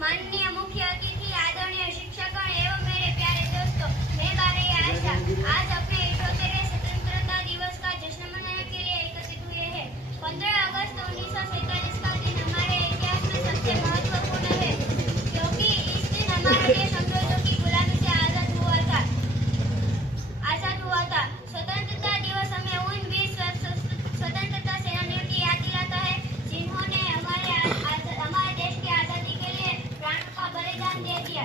माननीय मुख्य अतिथि, आदरणीय शिक्षकगण एवं मेरे प्यारे दोस्तों, मैं गा रही आशा आज अपने 78वें स्वतंत्रता दिवस का जश्न मनाने के लिए एकत्रित हुए हैं। 15 अगस्त 1947 का दिन हमारे इतिहास में सबसे महत्वपूर्ण है, क्योंकि इस दिन हमारा देश अंग्रेजों की गुलामी से आजाद हुआ था। स्वतंत्रता दिवस हमें उन वीर स्वतंत्रता सेनानियों की याद दिलाता है, जिन्होंने हमारे देश की आजादी के लिए प्राणों का बलिदान दे दिया।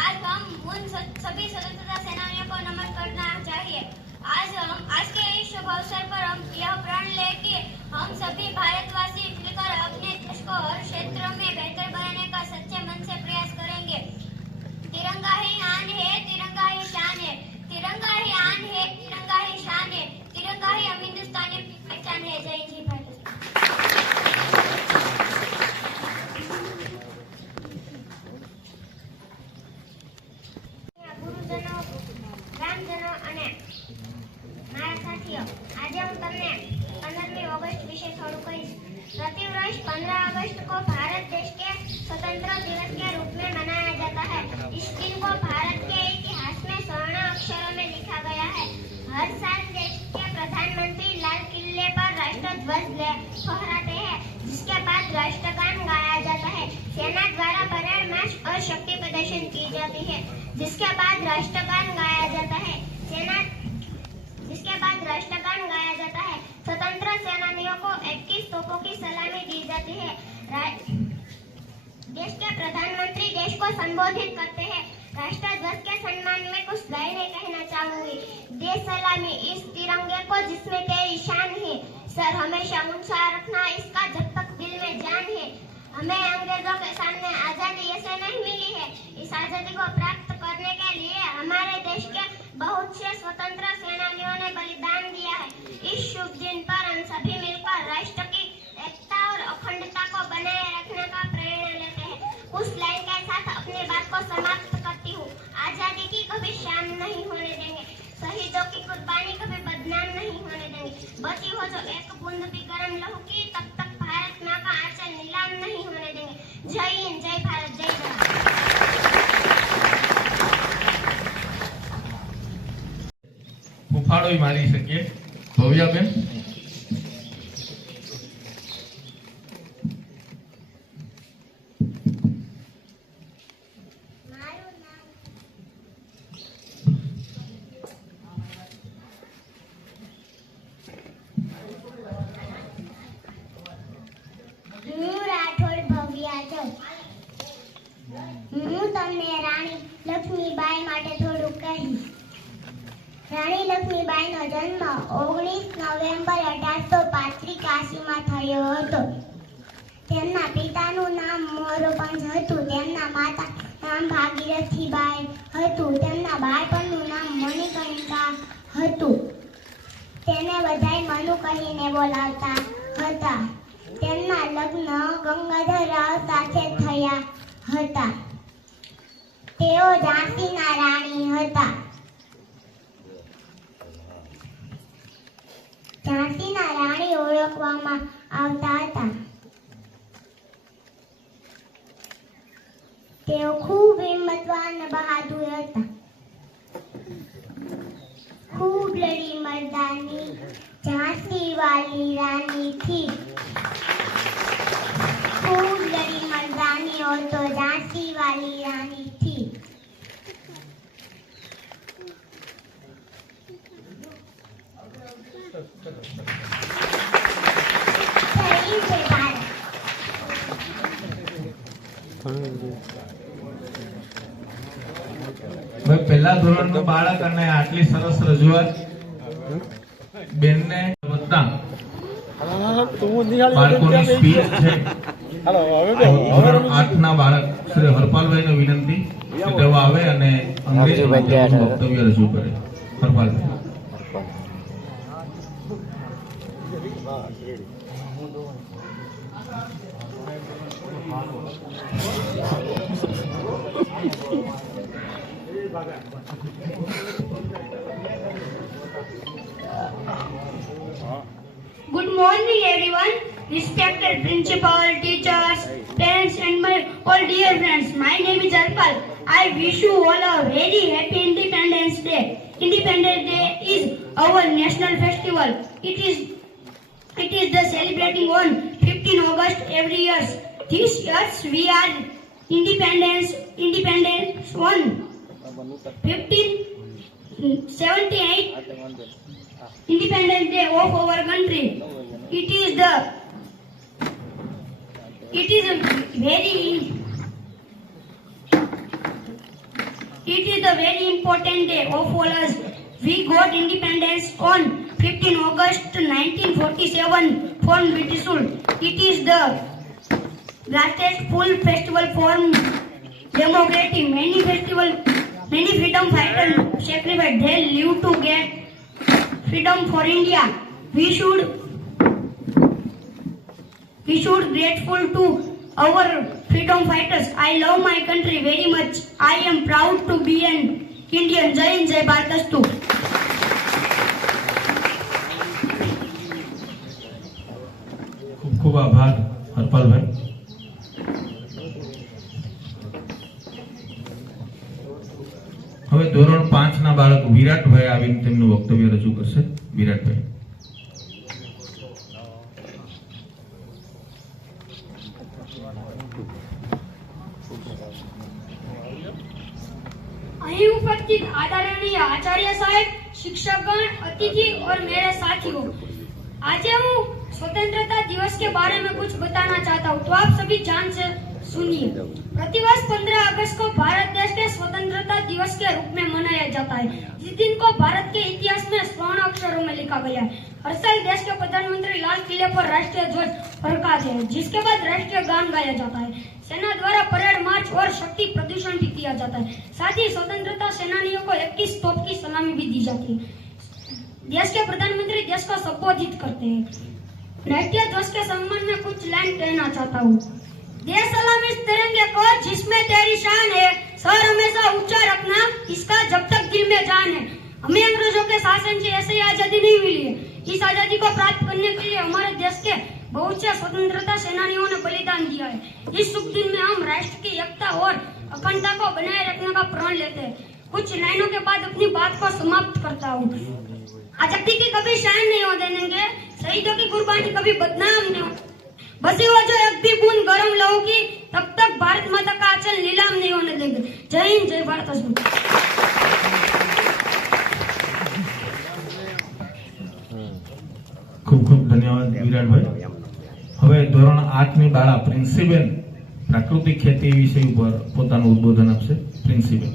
आज हम उन सभी स्वतंत्रता सेनानियों को नमन करना चाहिए। आज के इस शुभ अवसर पर हम यह प्रण ले कि हम सभी भारतवासी मिलकर अपने देश को हर क्षेत्र में बेहतर बनाने का सच्चे मन से प्रयास करेंगे। तिरंगा ही आन है, तिरंगा ही शान है, तिरंगा ही आन है, तिरंगा ही शान है, तिरंगा ही हम हिंदुस्तानी की पहचान है। जय जी भारत। गुरुजनो, ग्रामजनो અને મારા સાથીઓ, આજે હું તમને 15મી ऑगस्ट વિશે થોડું કહીશ। प्रतिवर्ष 15 अगस्त को भारत देश के स्वतंत्रता दिवस के रूप में मनाया जाता है। इस दिन को भारत के इतिहास में स्वर्ण अक्षरों में लिखा गया है। हर साल देश के प्रधानमंत्री लाल किले पर राष्ट्र ध्वज फहराते हैं, जिसके बाद राष्ट्रगान गाया जाता है। सेना द्वारा परेड मार्च और शक्ति प्रदर्शन की जाती है, जिसके बाद राष्ट्रगान गाया जाता है। स्वतंत्र सेनानियों को 21 तोपों की सलामी दी जाती है। देश के प्रधानमंत्री देश को संबोधित करते हैं। राष्ट्र ध्वज के सम्मान में कुछ लाइनें कहना चाहूंगी। दे सलामी इस तिरंगे को जिसमें तेरी शान है, सर हमेशा ऊंचा रखना इसका जब तक दिल में जान है। हमें अंग्रेजों के सामने आजादी ऐसे नहीं मिली है। इस आजादी को प्राप्त करने के लिए हमारे देश के बहुत से स्वतंत्र सेनानियों ने बलिदान दिया है। इस शुभ दिन पर हम सभी मिलकर राष्ट्र की एकता और अखंडता को बनाए रखने का प्रेरणा लेते हैं। उस लाइन के साथ अपनी बात को समाप्त करती हूँ। आजादी की कभी शाम नहीं होने देंगे, शहीदों की कुर्बानी कभी बदनाम नहीं होने देंगे। बची हो जो एक बूंद भी गर्म लहू की, तब तक भारत माँ का आंचल नीलाम नहीं होने देंगे। जय हिंद, जय भारत, जय जवान। ફૂફાડો મારી શકીએ ભવ્યાબેન। હું તમને રાણી લક્ષ્મીબાઈ માટે થોડું કહીશ। રાણી લક્ષ્મીબાઈનો જન્મ 19 નવેમ્બર 1835 કાશીમાં થયો હતો। તેમના પિતાનું નામ મોરોપંજ હતું, તેમના માતા નામ ભાગીરથીબાઈ હતું, તેમના બાળપણનું નામ મણિકર્ણિકા હતું। તેને બધાય મનુ કહીને બોલાવતા હતા। તેમના લગ્ન ગંગાધરરાવ સાથે થયા હતા। તેઓ ઝાંસીના રાણી હતા। ઝાંસીના રાણી ઓળખવામાં આવતા હતા। તેઓ ખૂબ હિંમતવાન અને બહાદુર હતા। ખૂબ લડી મર્દાની ઝાંસી વાલી રાની थी। खूब लड़ी मर्दानी और तो झांसी वाली रानी थी। પહેલા ધોરણનું બાળક અને આટલી સરસ રજૂઆત બેનને વત્તા બાળકોની સ્પીચ છે। ધોરણ 8 ના બાળક શ્રી હરપાલભાઈને વિનંતી કે તેઓ આવે અને અંગ્રેજીમાં વક્તવ્ય રજૂ કરે। હરપાલભાઈ। Good morning, everyone. Respected respected principal, teachers, parents and my all dear friends. My name is Harpal. I wish you all a very happy Independence Day. Independence Day is our national festival. It is the celebrating on 15 August every year. This year we are independence on 1578 Independence Day of our country. It is the very important day of all us. We got independence on 15 August 1947 from British rule. It is the largest full festival for democracy. Many freedom fighters sacrificed their life to get freedom for India. We should grateful to our freedom fighters. I love my country very much. I am proud to be an Indian. Jai Hind, Jai Bharatastu. ખૂબ ખૂબ આભાર હરપાલભાઈ. હવે ધોરણ 5 ના બાળક વિરાટભાઈ આવીને તેમનું વક્તવ્ય રજૂ કરશે. વિરાટભાઈ. અહીં उपस्थित आदरणीय आचार्य साहब, शिक्षकगण, अतिथि और मेरे साथियों, आज हूँ स्वतंत्रता दिवस के बारे में कुछ बताना चाहता हूँ, तो आप सभी ध्यान से सुनिए। प्रतिवर्ष 15 अगस्त को भारत देश के स्वतंत्रता दिवस के रूप में मनाया जाता है। इस दिन को भारत के इतिहास में स्वर्ण अक्षरों में लिखा गया है। हर साल देश के प्रधानमंत्री लाल किले पर राष्ट्रीय ध्वज फहराते हैं, जिसके बाद राष्ट्रीय गान गाया जाता है। सेना द्वारा परेड मार्च और शक्ति प्रदर्शन भी किया जाता है। साथ ही स्वतंत्रता सेनानियों को 21 तोप की सलामी भी दी जाती है। देश के प्रधानमंत्री देश को संबोधित करते हैं। राष्ट्रीय ध्वज के सम्मान में कुछ लाइन कहना चाहता हूँ। देश सलाम इस तिरंगे को जिसमें तेरी शान है, सर हमेशा ऊंचा रखना, इसका जब तक दिल में जान है। हमें अंग्रेजों के शासन से ऐसी आजादी नहीं मिली है। इस आजादी को प्राप्त करने के लिए हमारे देश के बहुत से स्वतंत्रता सेनानियों ने बलिदान दिया है। इस शुभ दिन में हम राष्ट्र की एकता और अखंडता को बनाए रखने का प्रण लेते हैं। कुछ लाइनों के बाद अपनी बात को समाप्त करता हूँ। आजादी की कभी शान नहीं होने देंगे, शहीदों की कुर्बानी कभी बदनाम नहीं हो। बसी हो जो एक भी बूंद गरम लहू की, तब तक भारत माता का आंचल नीलाम नहीं होने देंगे। जय हिंद, जय भारत। ખૂબ ખૂબ ધન્યવાદ વિરાટભાઈ. હવે ધોરણ 8 ની બાળા પ્રિન્સીબેન પ્રાકૃતિક ખેતી વિષય ઉપર પોતાનું ઉદ્બોધન આપશે. પ્રિન્સીબેન.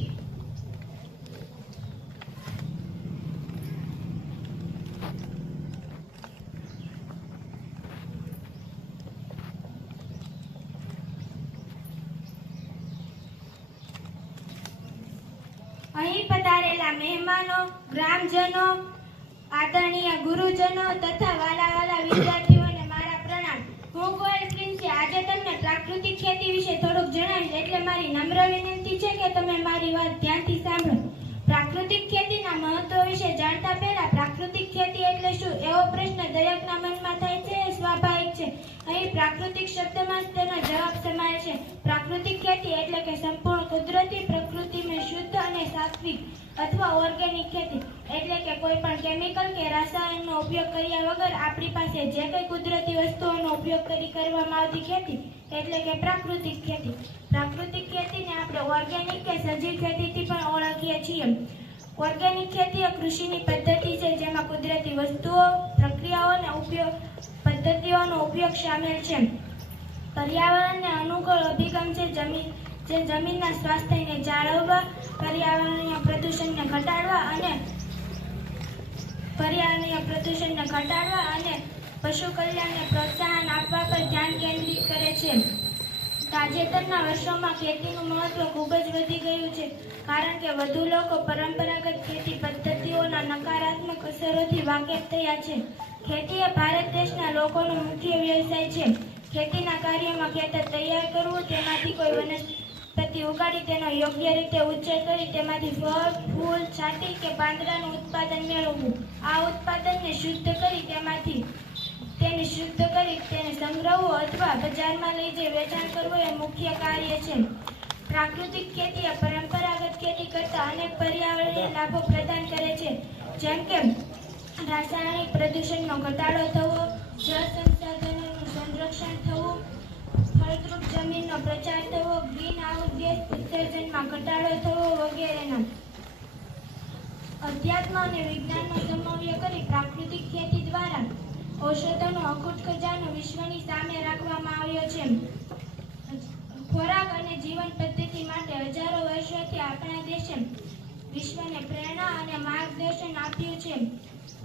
અહીં પધારેલા મહેમાનો, ગ્રામજનો, આદરણીય ગુરુજનો તથા વાલા વિદ્યાર્થીઓને મારા પ્રણામ. હું ગોયલ પ્રિન્સી આજે તમને પ્રાકૃતિક ખેતી વિશે થોડુંક જણાવીશ, એટલે મારી નમ્ર વિનંતી છે કે તમે મારી વાત ધ્યાનથી સાંભળો. પ્રાકૃતિક ખેતીના મહત્વ વિશે જાણતા પહેલા પ્રાકૃતિક ખેતી એટલે શું એવો પ્રશ્ન દરેકના મનમાં થાય છે એ સ્વાભાવિક છે. અહીં પ્રાકૃતિક શબ્દમાં જ તેનો જવાબ સમાય છે. પ્રાકૃતિક ખેતી એટલે કે સંપૂર્ણ કુદરતી, પ્રકૃતિમાં શુદ્ધ અને સાત્વિક અથવા ઓર્ગેનિક ખેતી એટલે કે કોઈ પણ કેમિકલ કે રસાયણનો ઉપયોગ કર્યા વગર આપણી પાસે જે કંઈ કુદરતી વસ્તુઓનો ઉપયોગ કરી કરવામાં આવતી ખેતી એટલે કે પ્રાકૃતિક ખેતી. પ્રાકૃતિક ખેતીને આપણે ઓર્ગેનિક કે સજીવ ખેતીથી પણ ઓળખીએ છીએ. ઓર્ગેનિક ખેતી એ કૃષિની પદ્ધતિ છે જેમાં કુદરતી વસ્તુઓ, પ્રક્રિયાઓ અને પદ્ધતિઓનો ઉપયોગ સામેલ છે. પર્યાવરણને અનુકૂળ અભિગમ છે જે જમીનના સ્વાસ્થ્યને જાળવવા, પર્યાવરણીય પ્રદૂષણને ઘટાડવા અને પશુ કલ્યાણને પ્રોત્સાહન આપવા પર ધ્યાન કેન્દ્રિત કરે છે. તાજેતરના વર્ષોમાં ખેતીનું મહત્વ ખૂબ જ વધી ગયું છે, કારણ કે વધુ લોકો પરંપરાગત ખેતી પદ્ધતિઓના નકારાત્મક અસરોથી વાકેફ થયા છે. ખેતી એ ભારત દેશના લોકોનો મુખ્ય વ્યવસાય છે. ખેતીના કાર્યમાં ખેતર તૈયાર કરવું, તેમાંથી કોઈ વનસ્પતિ ઉગાડી તેનો યોગ્ય રીતે ઉછેર કરી તેમાંથી ફળ, ફૂલ, છાંટી કે પાંદડાનું ઉત્પાદન મેળવવું. આ ઉત્પાદનને શુદ્ધ કરી તેને શુદ્ધ કરી તેને સંગ્રહવું અથવા બજારમાં લઈ જઈ વેચાણ કરવું એ મુખ્ય કાર્ય છે. પ્રાકૃતિક ખેતી એ પરંપરાગત ખેતી કરતા અનેક પર્યાવરણીય લાભો પ્રદાન કરે છે, જેમ કે રાસાયણિક પ્રદૂષણનો ઘટાડો થવો, જળ સંસાધનોનું સંરક્ષણ થવું, ફળદ્રુપ જમીનનો પ્રચાર થવો, ગ્રીન હાઉસ ગેસ ઉત્સર્જનમાં ઘટાડો થવો વગેરેના. અધ્યાત્મ અને વિજ્ઞાનનો સમન્વય કરી પ્રાકૃતિક ખેતી દ્વારા ઔષધોનો અખૂટ ખજાનો વિશ્વની સામે રાખવામાં આવ્યો છે. ખોરાક અને જીવન પદ્ધતિ માટે હજારો વર્ષોથી આપણા દેશે વિશ્વને પ્રેરણા અને માર્ગદર્શન આપ્યું છે.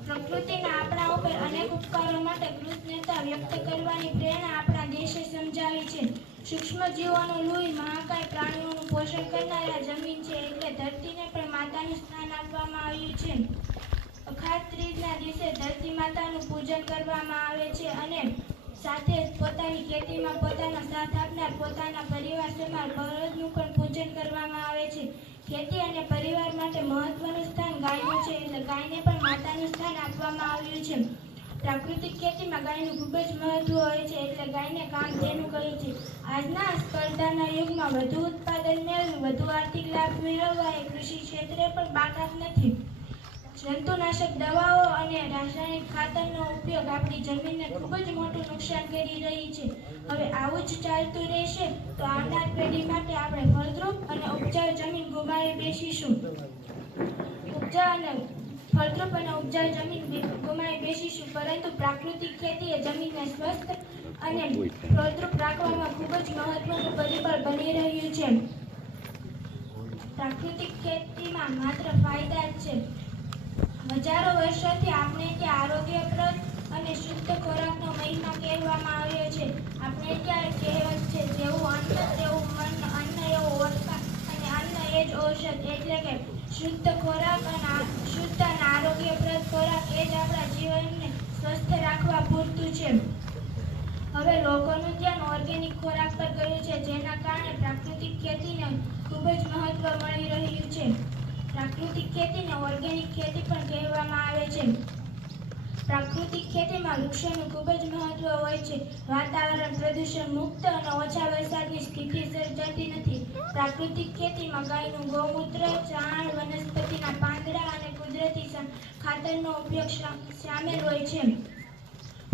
પ્રકૃતિના આપણા ઉપર અનેક ઉપકારો માટે કૃતજ્ઞતા વ્યક્ત કરવાની પ્રેરણા આપણા દેશે સમજાવી છે. સૂક્ષ્મ જીવોનું લોહી, મહાકાય પ્રાણીઓનું પોષણ કરનારા જમીન છે, એટલે ધરતીને પણ માતાનું સ્થાન આપવામાં આવ્યું છે. અખાત ત્રીજના દિવસે ધરતી માતાનું પૂજન કરવામાં આવે છે અને સાથે પોતાની ખેતીમાં પોતાનો સાથ આપનાર પોતાના પરિવાર સમાન બળદનું પણ પૂજન કરવામાં આવે છે. ખેતી અને પરિવાર માટે મહત્વનું સ્થાન ગાયનું છે, એટલે ગાયને પણ માતાનું સ્થાન આપવામાં આવ્યું છે. પ્રાકૃતિક ખેતીમાં ગાયનું ખૂબ જ મહત્વ હોય છે, એટલે ગાયને કામધેનુ કહે છે. આજના સ્પર્ધાના યુગમાં વધુ ઉત્પાદન મેળવી વધુ આર્થિક લાભ મેળવવા એ કૃષિ ક્ષેત્રે પણ બાકાત નથી. જંતુનાશક દવાઓ અને રાસાયણિક ખાતરનો ઉપયોગ આપણી જમીનને ખૂબ જ મોટું નુકસાન કરી રહી છે. હવે આવું જ ચાલતું રહેશે તો આવનાર પેઢી માટે આપણે ફળદ્રુપ અને ઉપજાઉ જમીન ગુમાવી બેસીશું. ફળદ્રુપ અને ઉપજાઉ જમીન ગુમાવી બેસીશું, પરંતુ પ્રાકૃતિક ખેતી એ જમીનને સ્વસ્થ અને ફળદ્રુપ રાખવામાં ખૂબ જ મહત્વનું પરિબળ બની રહ્યું છે. પ્રાકૃતિક ખેતીમાં માત્ર ફાયદા જ છે. હજારો વર્ષોથી આપણે ત્યાં આરોગ્યપ્રદ અને શુદ્ધ ખોરાકનો મહિમા કહેવામાં આવ્યો છે. આપણે ત્યાં કહેવત છે, જેવું અન્ન તેવું મન, અન્ન એવું ઓળખા અને અન્ન એ જ ઔષધ. એટલે કે શુદ્ધ ખોરાક અને શુદ્ધ અને આરોગ્યપ્રદ ખોરાક એ જ આપણા જીવનને સ્વસ્થ રાખવા પૂરતું છે. હવે લોકોનું ધ્યાન ઓર્ગેનિક ખોરાક પર ગયું છે, જેના કારણે પ્રાકૃતિક ખેતીને ખૂબ જ મહત્વ મળી રહ્યું છે. પ્રાકૃતિક ખેતીને ઓર્ગેનિક ખેતી પણ કહેવામાં આવે છે. પ્રાકૃતિક ખેતીમાં વૃક્ષોનું ખૂબ જ મહત્વ હોય છે. વાતાવરણ પ્રદૂષણ મુક્ત અને ઓછા વરસાદની સ્થિતિ સર્જાતી નથી. પ્રાકૃતિક ખેતીમાં ગાયનું ગૌમૂત્ર, છાણ, વનસ્પતિના પાંદડા અને કુદરતી ખાતરનો ઉપયોગ શામેલ હોય છે.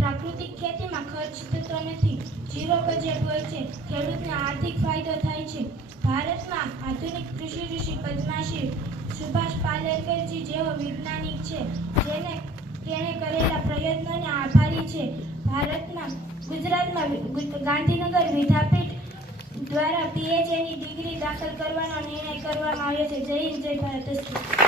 પ્રાકૃતિક ખેતીમાં ખર્ચ થતો નથી, ઝીરો બજેટ હોય છે, ખેડૂતને આર્થિક ફાયદો થાય છે. ભારતમાં આધુનિક કૃષિ ઋષિ પદ્મશ્રી સુભાષ પાલેકરજી જેવો વૈજ્ઞાનિક છે, તેણે કરેલા પ્રયત્નોને આભારી છે. ગુજરાતમાં ગાંધીનગર વિદ્યાપીઠ દ્વારા PhD ડિગ્રી દાખલ કરવાનો નિર્ણય કરવામાં આવ્યો છે. જય હિન્દ, જય ભારત.